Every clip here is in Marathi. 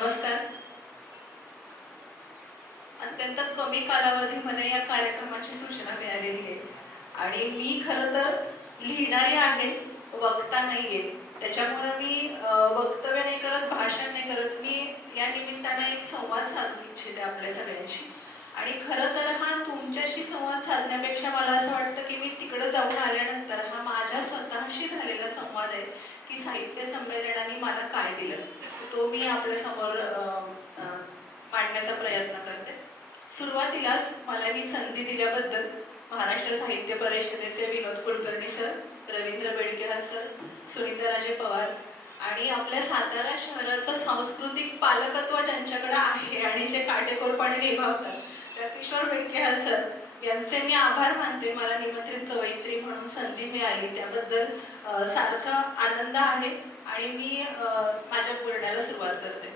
नमस्कार. अत्यंत कमी कालावधीमध्ये या कार्यक्रमाची सूचना मिळालेली आहे. आणि मी खरं तर लिहिणारी आहे वक्ता नाहीये. त्याच्यामुळे मी वक्तव्य नाही करत भाषण नाही करत. मी या निमित्तानं एक संवाद साधू इच्छिते आपल्या सगळ्यांशी. आणि खरं तर हा तुमच्याशी संवाद साधण्यापेक्षा मला असं वाटतं की मी तिकडे जाऊन आल्यानंतर हा माझ्या स्वतःशी झालेला संवाद आहे की साहित्य संमेलनाने मला काय दिलं. तो मी आपल्यासमोर मांडण्याचा प्रयत्न करते. सुरुवातीलाच मला ही संधी दिल्याबद्दल महाराष्ट्र साहित्य परिषदेचे विनोद कुलकर्णी सर रवींद्र बेडकेहर सर सुनीता राजे पवार आणि आपल्या सातारा शहराचं सांस्कृतिक पालकत्व ज्यांच्याकडे आहे आणि जे काटेकोरपणे निभावतात त्या किशोर बेडकेहर सर यांचे मी आभार मानते. मला निमंत्रित कवयित्री म्हणून संधी मिळाली. त्याबद्दल सारखा आनंद आहे. आणि मी माझ्या बोलण्याला सुरुवात करते.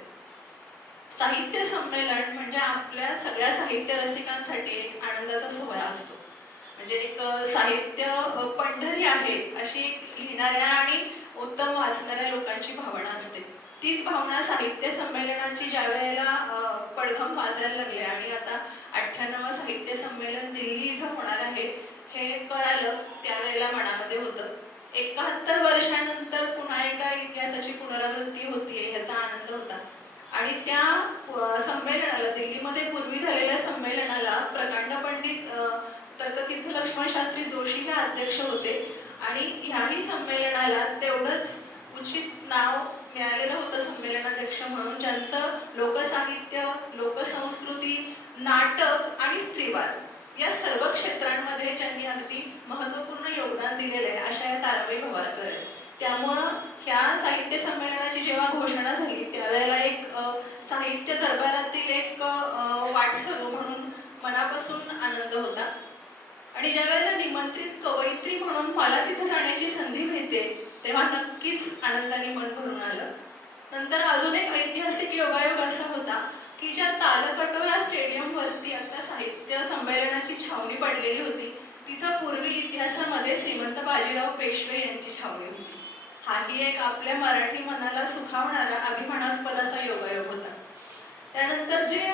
साहित्य संमेलन म्हणजे आपल्या सगळ्या साहित्य रसिकांसाठी एक आनंदाचा सोहळा असतो. म्हणजे एक साहित्य पंढरी आहे अशी लिहिणाऱ्या आणि उत्तम वाचणाऱ्या लोकांची भावना असते. तीच भावना साहित्य संमेलनाची ज्या वेळेला पडघम वाजायला लागले आणि आता अठ्ठ्याण्णव साहित्य संमेलन दिल्ली इथं होणार आहे हे कळालं त्यावेळेला मनामध्ये होतं. एकाहत्तर वर्षानंतर पुन्हा एकदा इतिहासाची पुनरावृत्ती होतीये ह्याचा आनंद होता. आणि त्या संमेलनाला दिल्लीमध्ये पूर्वी झालेल्या संमेलनाला प्रकांड पंडित प्रकतीर्थ तर्कतीर्थ लक्ष्मण शास्त्री जोशी हे अध्यक्ष होते. आणि ह्याही संमेलनाला तेवढंच उचित नाव मिळालेलं होतं संमेलनाध्यक्ष म्हणून ज्यांचं लोकसाहित्य लोकसंस्कृती नाटक आणि स्त्रीवाद. या सर्व क्षेत्रांमध्ये ज्यांनी अगदी महत्त्वपूर्ण योगदान दिलेलं आहे अशा या ताराबाई भवारकर त्यामुळं ह्या साहित्य संमेलनाची जेव्हा घोषणा झाली त्यावेळेला एक साहित्य दरबारातील एक वाटसरू म्हणून मनापासून आनंद होता. आणि ज्या वेळेला निमंत्रित कवयित्री म्हणून मला तिथे जाण्याची संधी मिळते तेव्हा नक्कीच आनंदाने मन भरून आलं. नंतर अजून एक ऐतिहासिक योगायोग असा होता की ज्या तालकटोरा स्टेडियम वरती आता साहित्य संमेलनाची छावणी पडलेली होती. तिथं पूर्वी इतिहासामध्ये श्रीमंत बाजीराव पेशवे यांची छावणी होती. हाही एक आपल्या मराठी मनाला सुखावणारा अभिमानास्पद असा योगायोग होता. त्यानंतर जे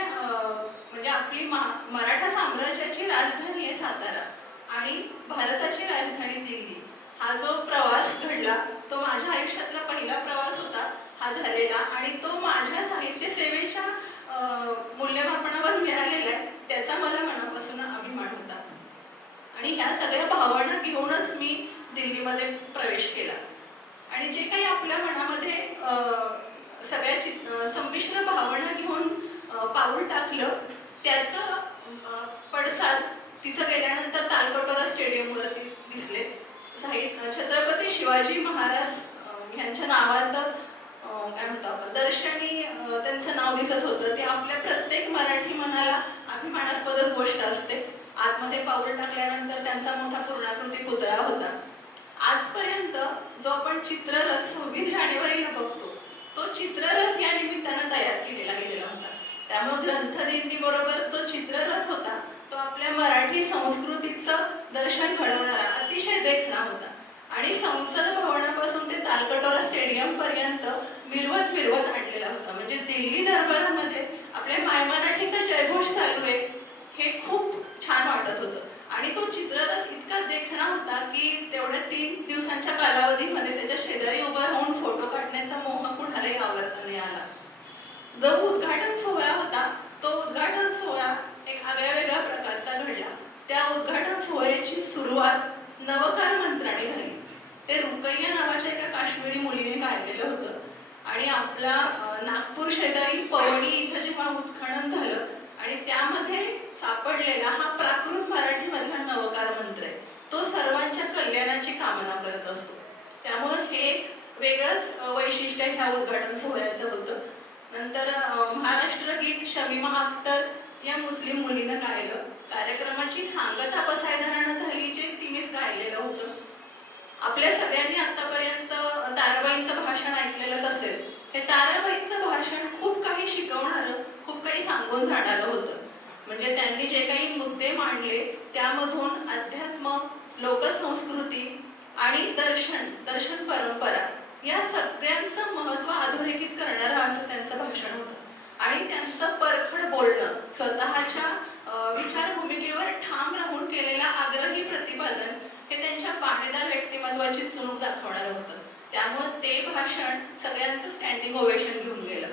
म्हणजे आपली मा- मराठा साम्राज्याची राजधानी आहे सातारा आणि भारताची राजधानी दिल्ली हा जो प्रवास घडला तो माझ्या आयुष्यातला पहिला प्रवास होता. हा झालेला आणि तो माझ्या साहित्य सेवेच्या अं, मूल्यमापनावर मिळालेला आहे त्याचा मला मनापासून अभिमान होता आणि ह्या सगळ्या भावना घेऊनच मी दिल्लीमध्ये प्रवेश केला. आणि जे काही आपल्या मनामध्ये सगळ्या चित संमिश्र भावना घेऊन पाऊल टाकलं त्याचं पडसाद तिथं गेल्यानंतर तालकटोरा स्टेडियमवरती दिसले. साहित्य छत्रपती शिवाजी महाराज यांच्या नावाचं काय म्हणतो आपण दर्शनी त्यांचं नाव दिसत होतं. ते आपल्या प्रत्येक मराठी मनाला अभिमानास्पदच गोष्ट असते. आतमध्ये पाऊल टाकल्यानंतर त्यांचा मोठा पूर्णाकृती पुतळा होता. आजपर्यंत जो आपण चित्ररथ सव्वीस जानेवारीला बघतो तो चित्ररथ या निमित्तानं तयार केलेला गेलेला होता. त्यामुळे ग्रंथदिंडी बरोबर तो चित्ररथ होता तो आपल्या मराठी संस्कृतीचं दर्शन घडवणारा अतिशय देखणा होता. आणि संसद भवनापासून ते तालकटोरा स्टेडियम पर्यंत मिरवत मिरवत आणलेला होता. म्हणजे दिल्ली दरबारामध्ये आपल्या माय मराठीचा जयघोष चालू आहे हे खूप छान वाटत होतं. आणि तो चित्ररथ इतका देखणा होता की तेवढ्या तीन दिवसांच्या कालावधीमध्ये त्याच्या शेजारी उभं राहून फोटो काढण्याचा मोह कुणालाही आवडता नाही आला. जो उद्घाटन सोहळा होता तो उद्घाटन सोहळा एक आगळ्या वेगळ्या प्रकारचा घडला त्या उद्घाटन सोहळ्याची सुरुवात नवकार मंत्राने झाली ते रुकैया नावाच्या एका काश्मीरी मुलीने गायलेलं होतं आणि आपला अं, नागपूर शेजारी पवनी इथं जेव्हा उत्खनन झालं आणि त्यामध्ये सापडलेला हा प्राकृत मराठीमधला नवकार मंत्र आहे तो सर्वांच्या कल्याणाची कामना करत असतो त्यामुळे हे वेगळंच अं, वैशिष्ट्य ह्या उद्घाटन सोहळ्याचं होतं नंतर अं, महाराष्ट्र गीत शमीमा अख्तर या मुस्लिम मुलीनं गायलं कार्यक्रमाची सांगता पसायदानानं झाली जे तिनेच गायलेलं होतं आपल्या सगळ्यांनी आतापर्यंत ताराबाईंचं भाषण ऐकलेलंच असेल हे ताराबाईंचं भाषण खूप काही शिकवणारं खूप काही सांगून होतं. म्हणजे त्यांनी जे काही मुद्दे मांडले त्यामधून अध्यात्म लोकसंस्कृती आणि दर्शन दर्शन परंपरा या सगळ्यांचं महत्त्व अधोरेखित करणारं असं त्यांचं भाषण होतं. आणि त्यांचं परखड बोलणं स्वतःच्या विचारभूमिकेवर विचार भूमिकेवर ठाम राहून केलेलं आग्रही प्रतिपादन हे त्यांच्या बाणेदार व्यक्तिमत्वाची चुणूक दाखवणार होतं. त्यामुळे ते भाषण सगळ्यांचं स्टँडिंग ओवेशन घेऊन गेलं.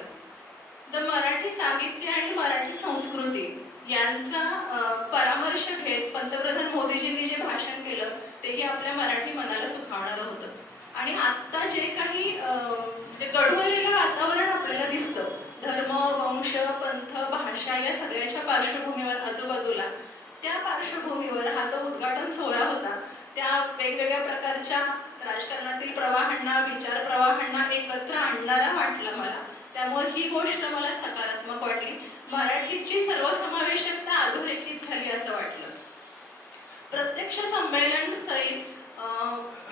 द मराठी साहित्य आणि मराठी संस्कृती यांचा परामर्श घेत पंतप्रधान मोदीजींनी जे भाषण केलं तेही आपल्या मराठी मनाला सुखावणारं होतं. आणि आत्ता जे काही अं, जे गडवलेलं वातावरण आपल्याला दिसतं धर्म वंश पंथ भाषा या सगळ्याच्या पार्श्वभूमीवर आजूबाजूला त्या पार्श्वभूमीवर हा जो उद्घाटन सोहळा होता त्या वेगवेगळ्या प्रकारच्या राजकारणातील प्रवाहांना विचार प्रवाहांना एकत्र आणणारा वाटला मला. त्यामुळे ही गोष्ट मला सकारात्मक वाटली. मराठीची सर्वसमावेशकता अधोरेखित झाली असं वाटलं. प्रत्यक्ष संमेलन स्थळी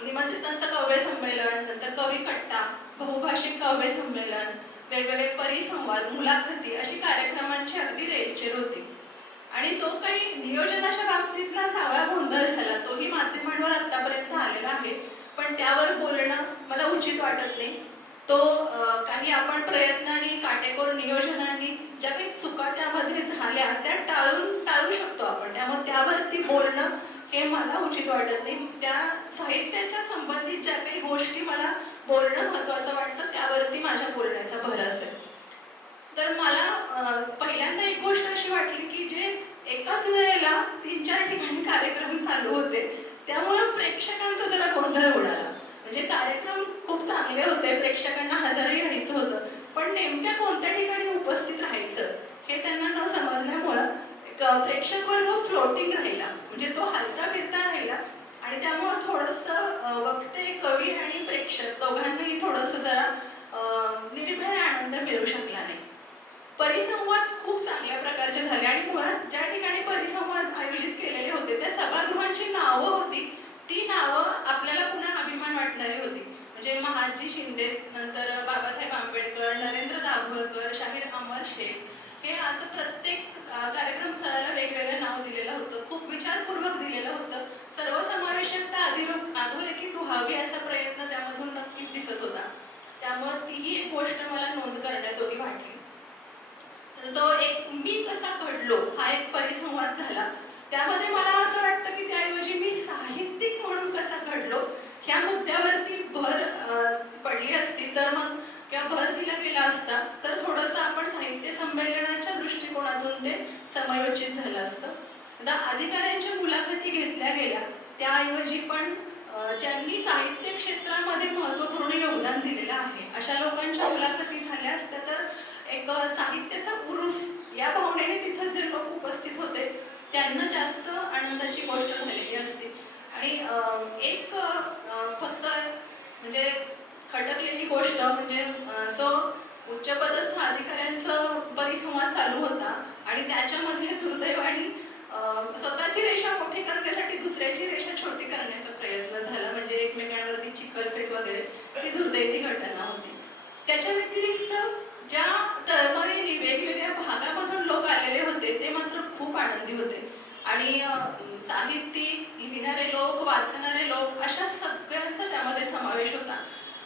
निमंत्रितांचं कव्य संमेलन नंतर कवी कट्टा बहुभाषिक कव्य संमेलन वेगवेगळे परिसंवाद मुलाखती अशी कार्यक्रमांची अगदी रेलचेर होती. आणि जो काही नियोजनाच्या बाबतीतला सावळा गोंधळ झाला तोही माध्यमांवर आतापर्यंत आलेला आहे. पण त्यावर बोलणं मला उचित वाटत नाही. तो काही आपण प्रयत्नांनी काटेकोर नियोजनांनी ज्या काही चुका त्यामध्ये झाल्या त्या टाळून टाळू शकतो आपण. त्यामुळे त्यावरती बोलणं हे मला उचित वाटत नाही. त्या साहित्याच्या संबंधित ज्या काही गोष्टी मला बोलणं महत्वाचं वाटतं त्यावरती माझ्या बोलण्याचा भर असेल. तर मला पहिल्यांदा एक गोष्ट अशी वाटली की जे एकाच वेळेला तीन चार ठिकाणी कार्यक्रम चालू होते त्यामुळे प्रेक्षकांचा जरा गोंधळ उडाला. म्हणजे कार्यक्रम खूप चांगले होते प्रेक्षकांना हजरही घ्यायचं होतं. पण नेमक्या कोणत्या ठिकाणी उपस्थित राहायचं हे त्यांना न समजल्यामुळं एक, प्रेक्षक वर्ग फ्लोटिंग राहिला. म्हणजे तो हलता फिरता राहिला. आणि त्यामुळं थोडंसं वक्ते कवी आणि प्रेक्षक दोघांनाही थोडंसं जरा निर्भय आनंद मिळू शकला नाही. परिसंवाद खूप चांगल्या प्रकारचे झाले. आणि मुळात ज्या ठिकाणी परिसंवाद आयोजित केलेले होते त्या सभागृहांची नावं होती. ती नावं आपल्याला पुन्हा अभिमान वाटणारी होती. म्हणजे महाजी शिंदे नंतर बाबासाहेब आंबेडकर नरेंद्र दाभोळकर शाहीर अमर शेख हे असं प्रत्येक कार्यक्रम स्थळाला वेगवेगळं नाव दिलेलं होतं. खूप विचारपूर्वक दिलेलं होतं. सर्वसमावेशकता अधि अधोरेखित व्हावी असा प्रयत्न त्यामधून नक्कीच दिसत होता. त्यामुळे तीही एक गोष्ट मला नोंद करण्याजोगी वाटली जो एक मी कसा घडलो हा एक परिसंवाद झाला. त्यामध्ये मला असं वाटतं की त्याऐवजी मी साहित्यिक म्हणून कसा घडलो ह्या मुद्द्यावरती भर पडली असती तर मग किंवा भर दिला गेला असता तर थोडंसं आपण साहित्य संमेलनाच्या दृष्टिकोनातून ते समायोजित झालं असतं. अधिकाऱ्यांच्या मुलाखती घेतल्या गेल्या त्याऐवजी पण ज्यांनी साहित्य क्षेत्रामध्ये महत्त्वपूर्ण योगदान दिलेलं आहे अशा लोकांच्या मुलाखती झाल्या असत्या तर एक साहित्याचा पुरुष या भावनेने तिथं जे लोक उपस्थित होते त्यांना जास्त आनंदाची गोष्ट झालेली असते. आणि एक फक्त म्हणजे खटकलेली गोष्ट म्हणजे जो उच्चपदस्थ अधिकाऱ्यांचा परिसंवाद चालू होता आणि त्याच्यामध्ये दुर्दैवाने स्वतःची रेषा मोठी करण्यासाठी दुसऱ्याची रेषा छोटी करण्याचा प्रयत्न झाला. म्हणजे एकमेकांवरती चिखलफेक वगैरे ही दुर्दैवी घटना होती. त्याच्या व्यतिरिक्त ज्या तळमळीने वेगवेगळ्या भागामधून लोक आलेले होते ते मात्र खूप आनंदी होते. आणि साहित्यिक लिहिणारे लोक वाचणारे लोक अशा सगळ्यांचा त्यामध्ये समावेश होता.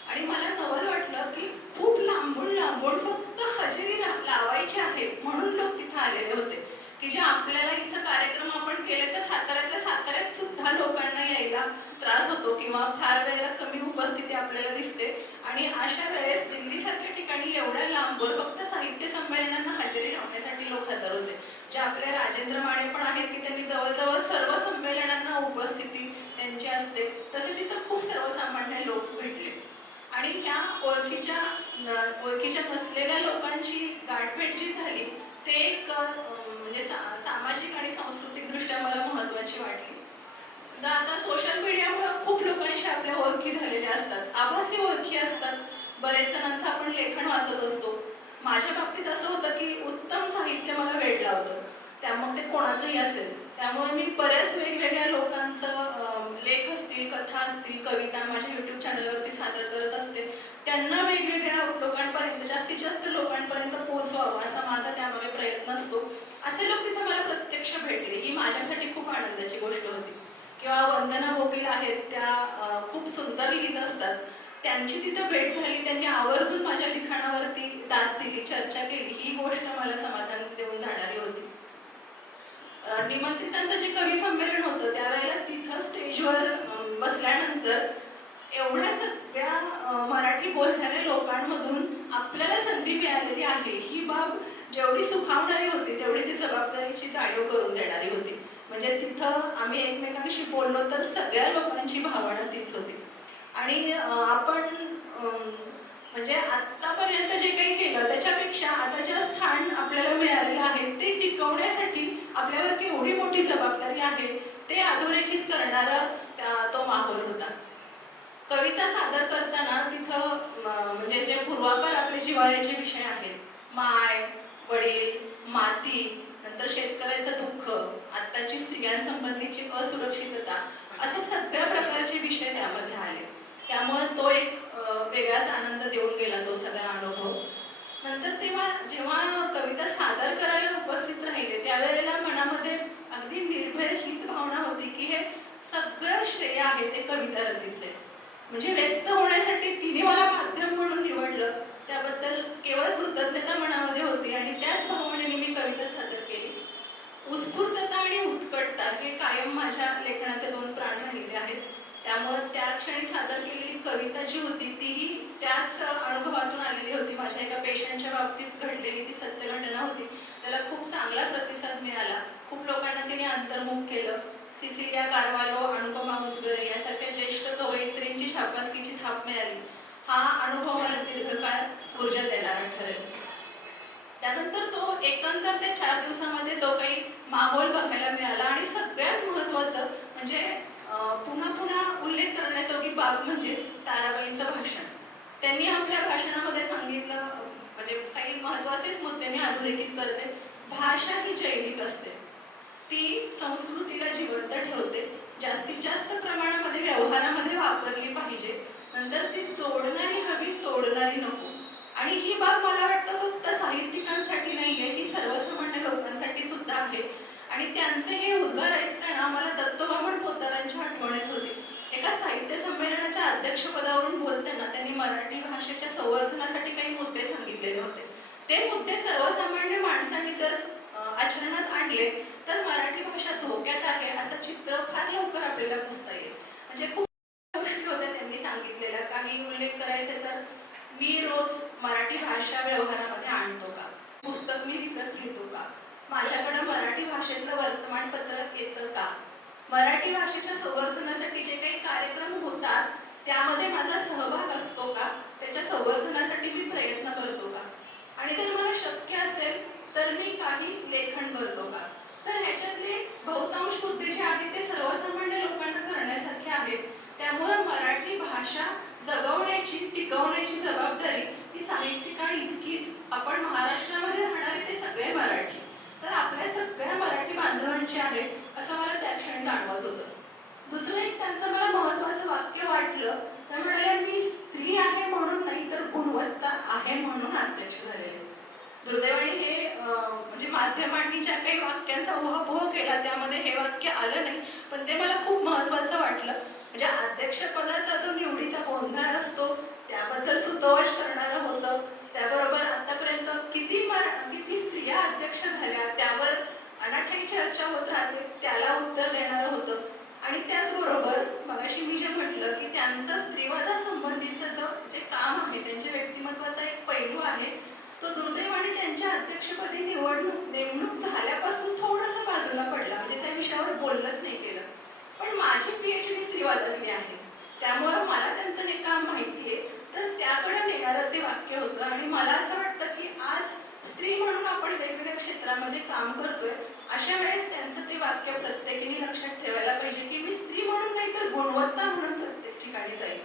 आणि मला नवल वाटलं की खूप लांबून लांबून फक्त हजेरी लावायची आहे म्हणून लोक तिथे आलेले होते. की जे आपल्याला इथं कार्यक्रम आपण केले तर साताऱ्यातल्या साताऱ्यात सुद्धा लोकांना यायला त्रास होतो किंवा फार वेळेला कमी उपस्थिती आपल्याला दिसते. आणि अशा वेळेस दिल्लीसारख्या ठिकाणी एवढ्या लांबवर फक्त साहित्य संमेलनांना हजेरी लावण्यासाठी लोक हजर होते. जे आपले राजेंद्र माने पण आहेत की त्यांनी जवळजवळ सर्व संमेलनांना उपस्थिती त्यांची असते तसे तिथं खूप सर्वसामान्य लोक भेटले. आणि ह्या ओळखीच्या ओळखीच्या नसलेल्या लोकांची गाठभेट जी झाली ते एक म्हणजे सा- सामाजिक आणि सांस्कृतिक दृष्ट्या मला महत्वाची वाटली. आता सोशल मीडियामुळे खूप लोकांशी आपल्या ओळखी झालेल्या असतात. आभासी ओळखी असतात. बरेच जणांचं आपण लेखन वाचत असतो. माझ्या बाबतीत असं होतं की उत्तम साहित्य मला वेडलं होतं. त्यामुळे ते कोणाचंही असेल. त्यामुळे मी बऱ्याच वेगवेगळ्या लोकांचं लेख असतील कथा असतील कविता माझ्या युट्यूब चॅनलवरती सादर करत असते. त्यांना वेगवेगळ्या लोकांपर्यंत जास्तीत जास्त लोकांपर्यंत पोहोचवावं असा माझा त्यामागे प्रयत्न असतो. असे लोक तिथे मला प्रत्यक्ष भेटले. ही माझ्यासाठी खूप आनंदाची गोष्ट होती. किंवा वंदना वकील आहेत त्या खूप सुंदर लिहित असतात. त्यांची तिथं भेट झाली त्यांनी आवर्जून माझ्या लिखाणावरती दाद दिली चर्चा केली. ही गोष्ट मला समाधान देऊन जाणारी होती. अं, निमंत्रितांचं जे कवी संमेलन होतं त्यावेळेला तिथं स्टेजवर बसल्यानंतर एवढ्या सगळ्या मराठी बोलणाऱ्या लोकांमधून आपल्याला संधी मिळालेली आहे. ही बाब जेवढी सुखावणारी होती तेवढी ती जबाबदारीची जाणीव करून देणारी होती. म्हणजे तिथं आम्ही एकमेकांशी बोललो तर सगळ्या लोकांची भावना तीच होती. आणि आपण म्हणजे आतापर्यंत जे काही केलं त्याच्यापेक्षा आता जे स्थान आपल्याला मिळालेलं आहे ते टिकवण्यासाठी आपल्यावर केवढी मोठी जबाबदारी आहे ते अधोरेखित करणारा तो माहोल होता. कविता सादर करताना तिथं म्हणजे जे पूर्वापार आपले जिवाळ्याचे विषय आहेत माय वडील माती नंतर शेतकऱ्याचं दुःख आत्ताची स्त्रियांसंबंधीची असुरक्षितता असे सगळ्या प्रकारचे विषय त्यामध्ये आले. त्यामुळे तो एक वेगळाच आनंद देऊन गेला तो सगळा अनुभव. नंतर तेव्हा जेव्हा कविता सादर करायला उपस्थित राहिले त्यावेळेला मनामध्ये अगदी निर्भय हीच भावना होती की हे सगळं श्रेय आहे ते कविता रतीचे म्हणजे व्यक्त होण्यासाठी तिने मला माध्यम म्हणून निवडलं त्याबद्दल केवळ कृतज्ञता मनामध्ये होती आणि त्याच भावनेने मी कविता सादर केली. उत्स्फूर्तता आणि उत्कटता हे कायम माझ्या लेखनाचे दोन प्राण राहिले आहेत. त्यामुळे त्या क्षणी सादर केलेली कविता जी होती तीही त्याच अनुभवातून आलेली होती. माझ्या एका पेशंटच्या बाबतीत घडलेली ती सत्य घटना होती. त्याला खूप चांगला प्रतिसाद मिळाला. खूप लोकांना तिने अंतर्मुख केलं. सिसिलिया कारवालो अनुपमा मुसगरे यासारख्या ज्येष्ठ कवयित्रींची शाबासकीची थाप मिळाली. हा अनुभव मला दीर्घकाळ ऊर्जा देणारा ठरेल. त्यानंतर तो एकंदर त्या चार दिवसामध्ये जो काही माहोल बघायला मिळाला आणि सगळ्यात महत्वाचं म्हणजे पुन्हा पुन्हा उल्लेख करण्याजोगी बाब म्हणजे ताराबाईंचं भाषण. त्यांनी आपल्या भाषणामध्ये सांगितलं म्हणजे काही महत्वाचेच मुद्दे मी अधोरेखित करते. भाषा ही जैविक असते. ती संस्कृतीला जिवंत ठेवते. जास्तीत जास्त प्रमाणामध्ये व्यवहारामध्ये वापरली पाहिजे. नंतर ती जोडणारी हवी तोडणारी नको. आणि ही बाब मला वाटतं फक्त साहित्यिकांसाठी नाहीये ही सर्वसामान्य लोकांसाठी सुद्धा आहे. आणि त्यांचे हे उद्गार ऐकताना मला दत्तोबामण पोतरांची आठवण येत होती एका साहित्य संमेलनाच्या अध्यक्षपदावरून बोलताना त्यांनी मराठी भाषेच्या संवर्धनासाठी काही मुद्दे सांगितलेले होते ते मुद्दे सर्वसामान्य माणसांनी जर आचरणात आणले तर मराठी भाषा धोक्यात आहे असं चित्र फार लवकर आपल्याला पुसता येईल. म्हणजे खूप गोष्टी होत्या त्यांनी सांगितलेल्या. काही उल्लेख करायचे तर मी रोज मराठी भाषा व्यवहारामध्ये आणतो का? पुस्तक मी विकत घेतो का? माझ्याकडे मराठी भाषेतलं वर्तमानपत्र येतं का? मराठी भाषेच्या संवर्धनासाठी जे काही कार्यक्रम होतात त्यामध्ये माझा सहभाग असतो का? त्याच्या संवर्धनासाठी मी प्रयत्न करतो का? आणि जर मला शक्य असेल तर मी काही लेखन करतो का तर ह्याच्यातले बहुतांश मुद्दे जे आहेत ते सर्वसामान्य लोकांना करण्यासारखे आहेत त्यामुळे मराठी भाषा जगवण्याची टिकवण्याची जबाबदारी ही साहित्यिकांनी इतकीच आपण महाराष्ट्रामध्ये राहणारे ते सगळे मराठी तर आपल्या सगळ्या मराठी बांधवांची आहे असं मला त्या क्षणी जाणवत होतं दुसरं एक त्यांचं मला महत्वाचं वाक्य वाटलं त्या म्हणाल्या मी स्त्री आहे म्हणून नाही तर गुणवत्ता आहे म्हणून अध्यक्ष झालेले दुर्दैवाने हे म्हणजे माध्यमांनी ज्या काही वाक्यांचा उहापोह केला त्यामध्ये हे वाक्य आलं नाही. पण ते मला खूप महत्वाचं वाटलं. म्हणजे अध्यक्षपदाचा जो निवडीचा गोंधळ असतो त्याबद्दल सुतोवश करणारं होतं. त्याबरोबर आतापर्यंत किती किती स्त्रिया अध्यक्ष झाल्या त्यावर अनाठाई चर्चा होत राहते त्याला उत्तर देणारं होतं. आणि त्याचबरोबर मगाशी मी जे म्हटलं की त्यांचं स्त्रीवादासंबंधीचं जो जे काम आहे त्यांच्या व्यक्तिमत्वाचा एक पैलू आहे तो दुर्दैवाने त्यांच्या अध्यक्षपदी निवडणूक नेमणूक झाल्यापासून थोडंसं बाजूला पडला. म्हणजे त्या विषयावर बोललंच नाही केलं. पण माझी पीएचडी स्त्रीवादातली आहे. त्यामुळे मला त्यांचं हे काम माहिती आहे तर त्याकडे नेणारं ते वाक्य होतं. आणि मला असं वाटतं की आज स्त्री म्हणून आपण वेगवेगळ्या क्षेत्रामध्ये काम करतोय अशा वेळेस त्यांचं ते वाक्य प्रत्येकीने लक्षात ठेवायला पाहिजे की मी स्त्री म्हणून नाही तर गुणवत्ता म्हणून प्रत्येक ठिकाणी जाईल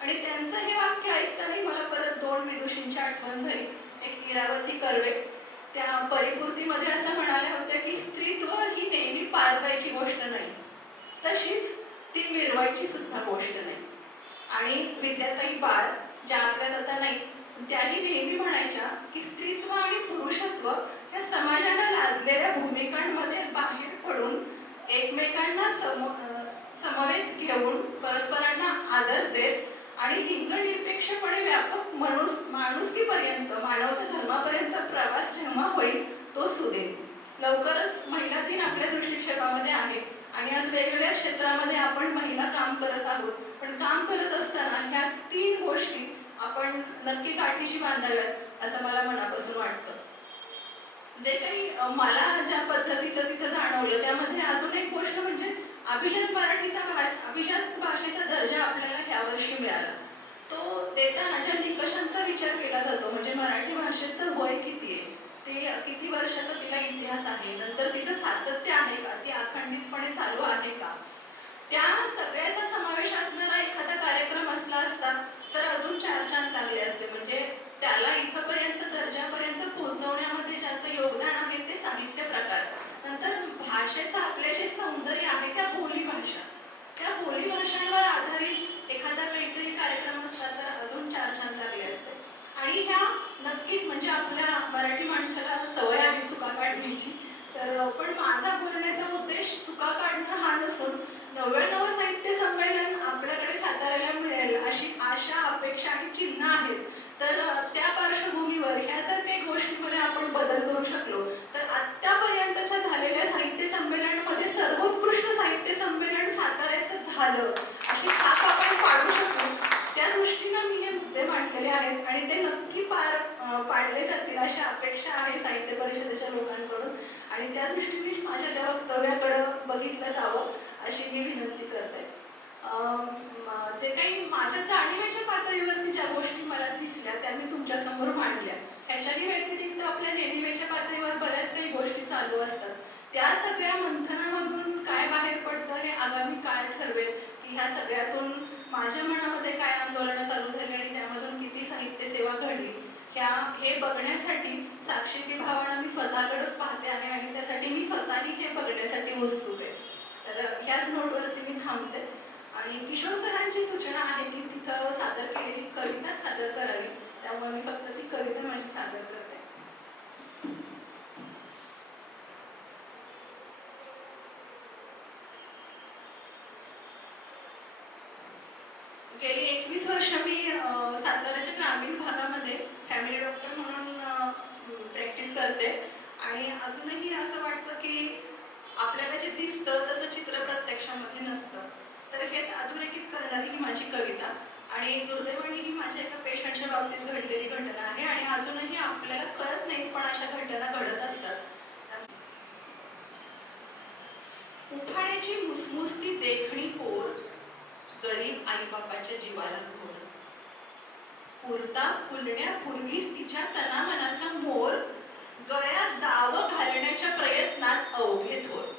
आणि त्यांचं हे वाक्य ऐकताना मला परत दोन विदुषींची आठवण झाली पार्वती कर्वे. त्या परिपूर्तीमध्ये असं म्हणाल्या होत्या की स्त्रीत्व ही नेहमी पार जायची गोष्ट नाही. तशीच ती मिरवायची सुद्धा गोष्ट नाही. आणि विद्याताई बाळ ज्या आपल्यात आता नाही त्याही नेहमी म्हणायच्या की स्त्रीत्व आणि पुरुषत्व या समाजाला लादलेल्या भूमिकांमध्ये बाहेर पडून एकमेकांना सम समवेत घेऊन परस्परांना आदर देत आणि लिंगनिरपेक्षपणे व्यापक माणूस माणुसकीपर्यंत मानवता धर्मापर्यंत प्रवास जेव्हा होईल तो सुदेल लवकरच महिला दिन आपल्या दृष्टिक्षेपामध्ये आहे. आणि आज वेगवेगळ्या क्षेत्रामध्ये आपण महिला काम करत आहोत. पण काम करत असताना ह्या तीन गोष्टी आपण नक्की काठीशी बांधाव्यात असं मला मनापासून वाटतं. जे काही मला ज्या पद्धतीचं तिथं जाणवलं त्यामध्ये अजून एक गोष्ट म्हणजे अभिजात मराठीचा अभिजात भाषेचा दर्जा आपल्याला ह्या वर्षी मिळाला. तो देताना ज्या निकषांचा विचार केला जातो म्हणजे मराठी भाषेचं वय किती आहे ते किती वर्षाचा तिला इतिहास आहे नंतर तिचं सातत्य आहे का ती अखंडितपणे चालू आहे का? त्या सगळ्याचा समावेश असणारा एखादा कार्यक्रम असला असता तर अजून चार चांद लागले असते. म्हणजे त्याला इथपर्यंत दर्जापर्यंत पोहोचवण्यामध्ये ज्याचं योगदान आहे ते साहित्य प्रकार नंतर भाषेचं आपले जे सौंदर्य आहे त्या बोली भाषा त्या बोली भाषांवर आधारित एखादा काहीतरी कार्यक्रम असता तर अजून चार छान लागले असते आणि ह्या नक्कीच म्हणजे आपल्या मराठी माणसाला सवय आहे चुका काढण्याची तर पण माझा बोलण्याचा उद्देश चुका काढणं हा नसून नव्याण्णव साहित्य संमेलन आपल्याकडे साताऱ्याला मिळेल अशी आशा अपेक्षा आणि चिन्ह आहेत. तर त्या पार्श्वभूमीवर ह्या जर काही गोष्टीमध्ये आपण बदल करू शकलो तर आत्तापर्यंतच्या झालेल्या साहित्य संमेलनामध्ये सर्वोत्कृष्ट साहित्य संमेलन साताऱ्याचं झालं अशी छाप आपण पाडू शकतो त्या दृष्टीनं मी हे मुद्दे मांडलेले आहेत आणि ते नक्की पार पाडले जातील अशी अपेक्षा आहे साहित्य परिषदेच्या लोकांकडून. आणि त्या दृष्टीनेच माझ्या त्या वक्तव्याकडं बघितलं जावं. अशी मी विनंती करते. जे काही माझ्या जाणीवेच्या पातळीवरती ज्या गोष्टी मला दिसल्या त्या मी तुमच्यासमोर मांडल्या. ह्याच्याही व्यतिरिक्त आपल्या नेणिवेच्या पातळीवर बऱ्याच काही गोष्टी चालू असतात. त्या सगळ्या मंथनामधून काय बाहेर पडतं हे आगामी काळ ठरवेल की ह्या सगळ्यातून माझ्या मनामध्ये काय आंदोलनं चालू झाली आणि त्यामधून किती साहित्य सेवा घडली ह्या हे बघण्यासाठी साक्षी भावना मी स्वतःकडेच पाहते आहे आणि त्यासाठी मी स्वतःही हे बघण्यासाठी उत्सुक आहे. तर ह्याच नोटवरती मी थांबते. आणि किशोर सरांची सूचना आहे की तिथं सादर केलेली कविता सादर करावी. त्यामुळे मी फक्त ती कविता माझी सादर करते. गेली एकवीस वर्ष मी अं, साताऱ्याच्या ग्रामीण भागामध्ये फॅमिली डॉक्टर म्हणून प्रॅक्टिस करते. आणि अजूनही असं वाटतं की आपल्याला जे दिसतं तसं चित्र प्रत्यक्षामध्ये नसतं. तर हेच अधोरेखित करणारी ही माझी कविता. आणि दुर्दैवाने ही माझ्या एका पेशंटच्या बाबतीत घडलेली घटना आहे आणि अजूनही आपल्याला कळत नाही पण अशा घटना घडत असतात. उठाण्याची मुसमुसती देखणी पोर गरीब आईबापाच्या जीवाला घोर. पुरता फुलण्यापूर्वीच तिच्या तनामनाचा मोर गळ्यात दाव घालण्याच्या प्रयत्नात अवघे थोर.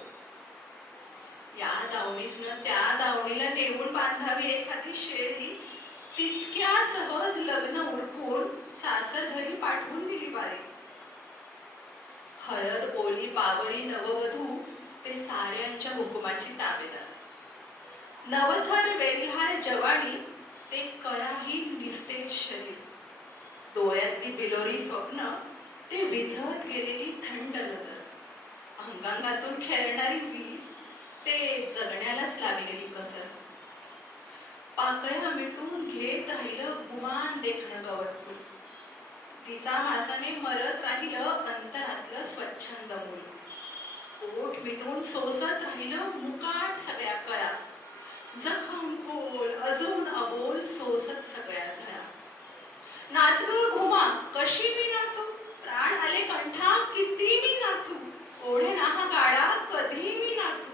या दावणीसनं त्या दावणीला नेऊन बांधावी एखादी शेरी तितक्या सहज लग्न उरकून सासर घरी पाठवून दिली बाई. हळद ओली पावरी नववधू ते साऱ्यांच्या हुकुमाची ताबेदार. नवथर वेल्हार जवानी ते कळाही निस्तेज शरीर. डोळ्यातली बिलोरी स्वप्न ते विझत गेलेली थंड नजर. अंगांगातून खेळणारी वीज ते जगण्यालाच लागलेली कसर. पाकळ्या मिटून घेत राहिलं गुमान देखणं गवतफुल. तिचा मासाने मरत राहिलं अंतरातलं स्वच्छंद मूल. पोट मिटून सोसत राहिलं मुकाट सगळ्या कळा. जखम खोल अजून अबोल सोसत सगळ्या झळा. नाच घुमा कशी मी नाचू? प्राण आले कंठा किती मी नाचू? ओढे ना हा गाडा कधी मी नाचू?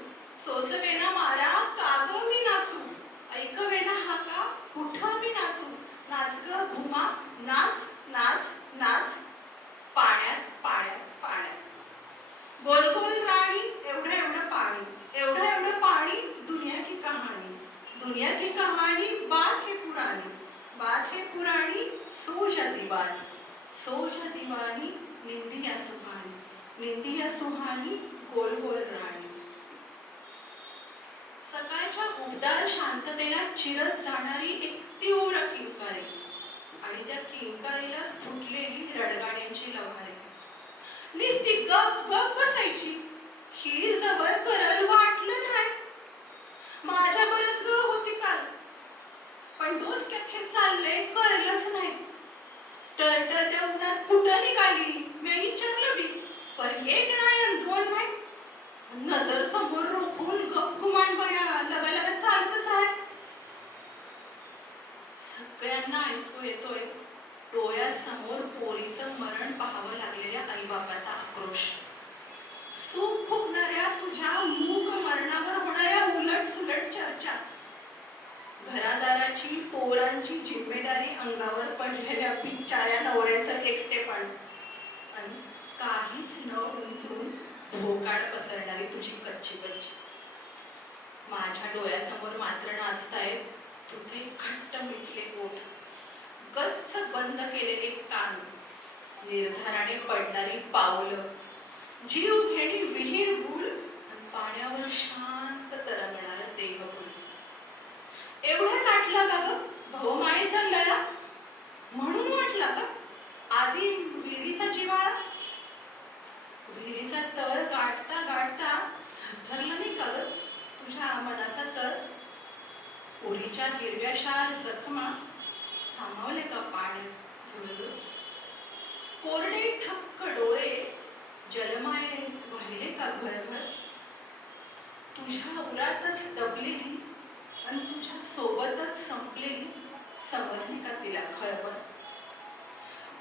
सोसवेना मारा काग मी नाचू. ऐकवेना हाका हा का कुठं मी नाचू. नाच ग घुमा नाच नाच नाच पाण्यात पाण्यात पाण्यात गोल गोल राणी एवढं एवढं पाणी एवढं एवढं पाणी दुनिया की कहाणी दुनिया की कहानी बात है पुरानी बात है पुरानी सो जा दीवानी सो जा दीवानी निंदिया सुहानी निंदिया सुहानी गोल गोल राणी सकाळच्या उबदार शांततेला चिरत जाणारी एक तीव्र किंकाळी आणि त्या किंकाळीला फुटलेली रडगाड्यांची लव्हारी निस्ती गप गप बसायची ही जवळ करल वाटलं नाही माझ्या बरंच ग होती काल पण डोसक्यात हे चाललंय कळलंच नाही टळटळत्या उन्हात कुठं मी विचारलं बी पण एक नाही आणि दोन नाही नजर समोर रोखून गपगुमान बया लगा लगा चालतच आहे सगळ्यांना ऐकू येतोय डोळ्यासमोर पोरीचं मरण पाहावं लागलेल्या आईबापाचा आक्रोश सूप फुकणाऱ्या तुझ्या मूक मरणावर होणाऱ्या उलट सुलट चर्चा घरादाराची पोरांची जिम्मेदारी अंगावर पडलेल्या बिचाऱ्या नवऱ्याचं एकटेपण आणि काहीच न उंचवून भोकाड पसरणारी तुझी कच्ची कच्ची. माझ्या डोळ्यासमोर मात्र नाचतायत तुझे घट्ट मिटले ओठ. गच्च बंद केलेले कान निर्धाराने पडणारी पावलं जीव घेणी विहीर भूल पाण्यावर शांत तरंगणार देहभूल एवढ्यात आटला का ग? भवमाळीचा लळा? म्हणून वाटला का? आधी विहिरीचा जिवाळा विहिरीचा तळ गाठता गाठता धरलं नाही का तुझ्या मनाचा तळ? ओरीच्या हिरव्याशार जखमा सामावले का पाणी? कोरडे ठक्क डोळे जलमाये वाहिले का घरभर? तुझ्या उरातच दबलेली आणि तुझ्या सोबतच संपलेली समजली का तिला खळबळ?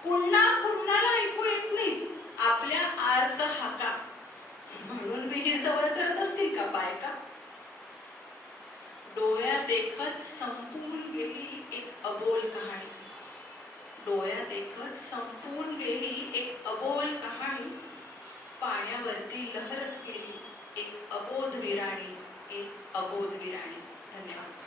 पुन्हा कुणाला ऐकू येत नाही. आपल्या आर्त हाका. म्हणून विहीर जवळ करत असतील का बायका डोळ्या देखत संपून गेली एक अबोल कहाणी. डोळ्या देखत संपून गेली एक अबोल कहाणी. पाण्यावरती लहरत गेली एक अबोध विराणी एक अबोध विराणी. धन्यवाद.